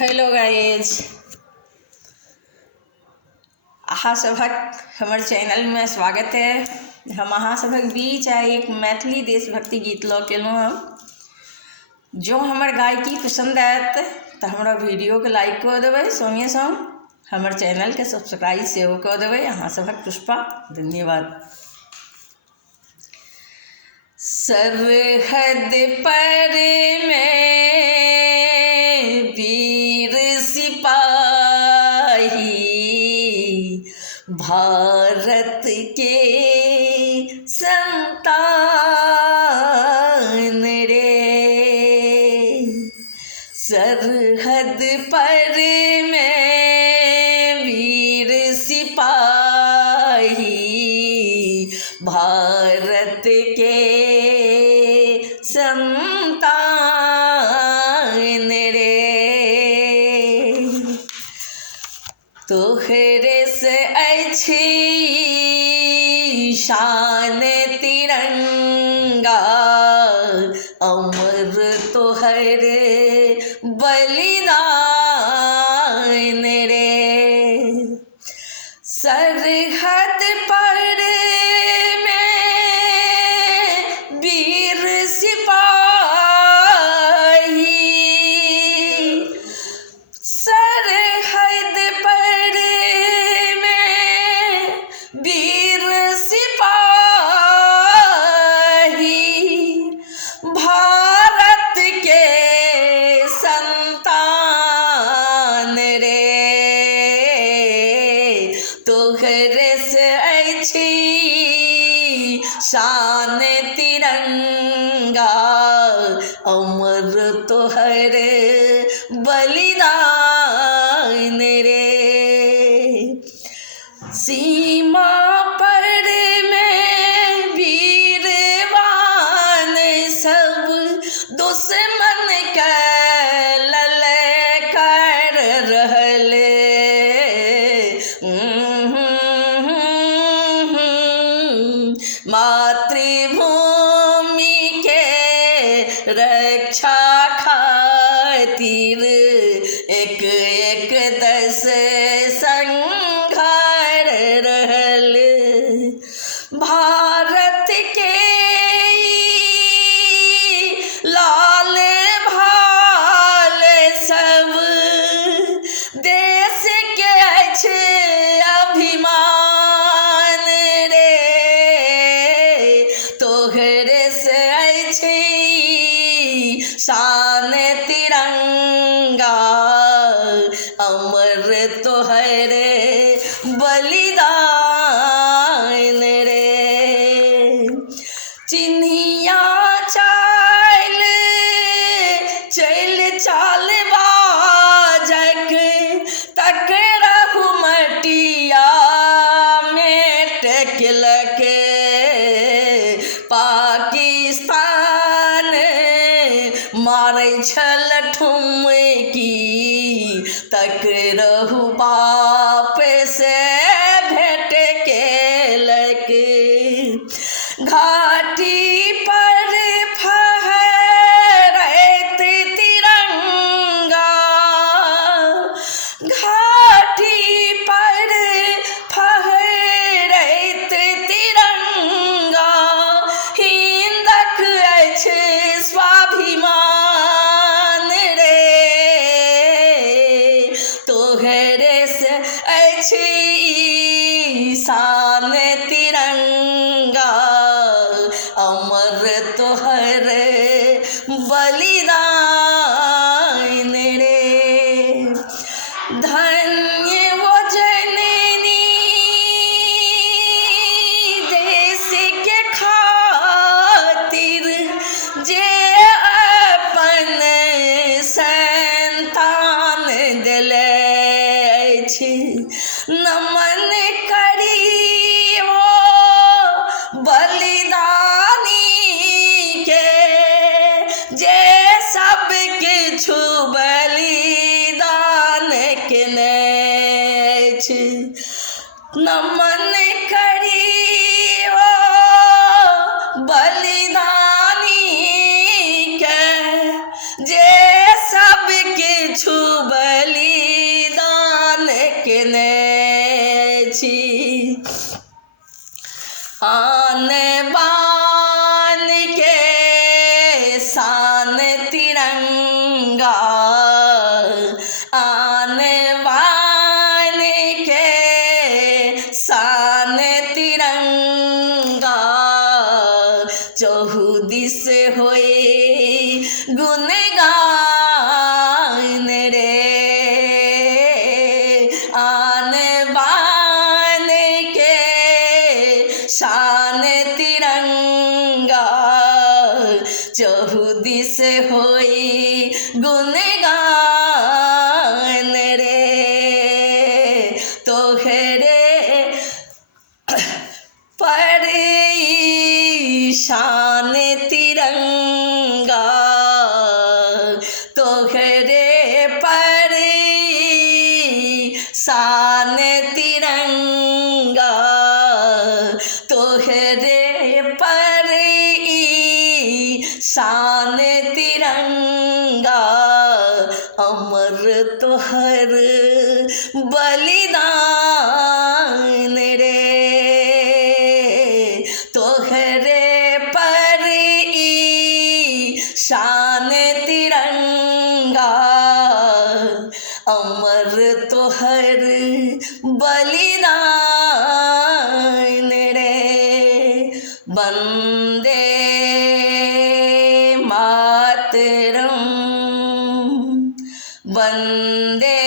Hello guys, अहाँ सभक हमर चैनल में स्वागत है। हम अहाँ सभक बीच आइ एक मैथिली देशभक्ति गीत लऽ के एलहुँ हम। जो हमर गायकी पसंद आयत तऽ हमरा वीडियो के लाइक कऽ देबै, संगे संग हमर चैनल के सब्सक्राइब सेहो कऽ देबै। अहाँ सभक पुष्पा धन्यवाद। सरहद पर में वीर सिपाही भारत के संतान रे, सरहद पर में वीर सिपाही भारत के संतान रे। तोहरे से अछि शान तिरंगा, अमर तोहर बलिदान रे। सरहद पर में वीर सिपाही, सरहद पर में वीर सिपाही भारत के संतान रे। तोहरे से अछि शान तिरंगा, अमर तोहर बलिदान रे। सीमा पर में वीरवान सब दुश्मन के ललकार रहले। मातृभूमि के रक्षा खातिर एक एक दस संघार रहल। भारत के लाल भाल सब देश के अछि अभिमान रे। तोहरे से अछि शान तिरंगा, अमर तोहर बलिदान रे। चिन्हिया चाल चल चाल बाजक तक रहु मटिया में टेकलक। पाकिस्तान मारै छल ठुमकी तक रहु बाप से भेंट केलक। घाटी पर फहरैत तिरंगा, घाटी पर फहरैत तिरंगा हिंदक अछि स्वाभिमान रे। तोहरे से अछि शान तिरंगा, अमर तोहर बलिदान रे। धन्य वो जननी देश के खातिर जे अपन संतान देले अछि। नमन करी वो बलिदानी के जे सब किछु बलिदान केने अछि। नमन करी वो बलिदानी के जे सब किछु आने बाने के शान तिरंगा चहुदिस होए गुणगान रे आने बाने के शान तिरंगा चहुदिस होई गुणगान रे तोहरे पर शान तिरंगा तोहरे पर शान तिरंगा तोहरे पर शान तिरंगा अमर तोहर बलिदान रे तोहरे पर शान तिरंगा अमर तोहर बलिदान रे वंदे मातरम वंदे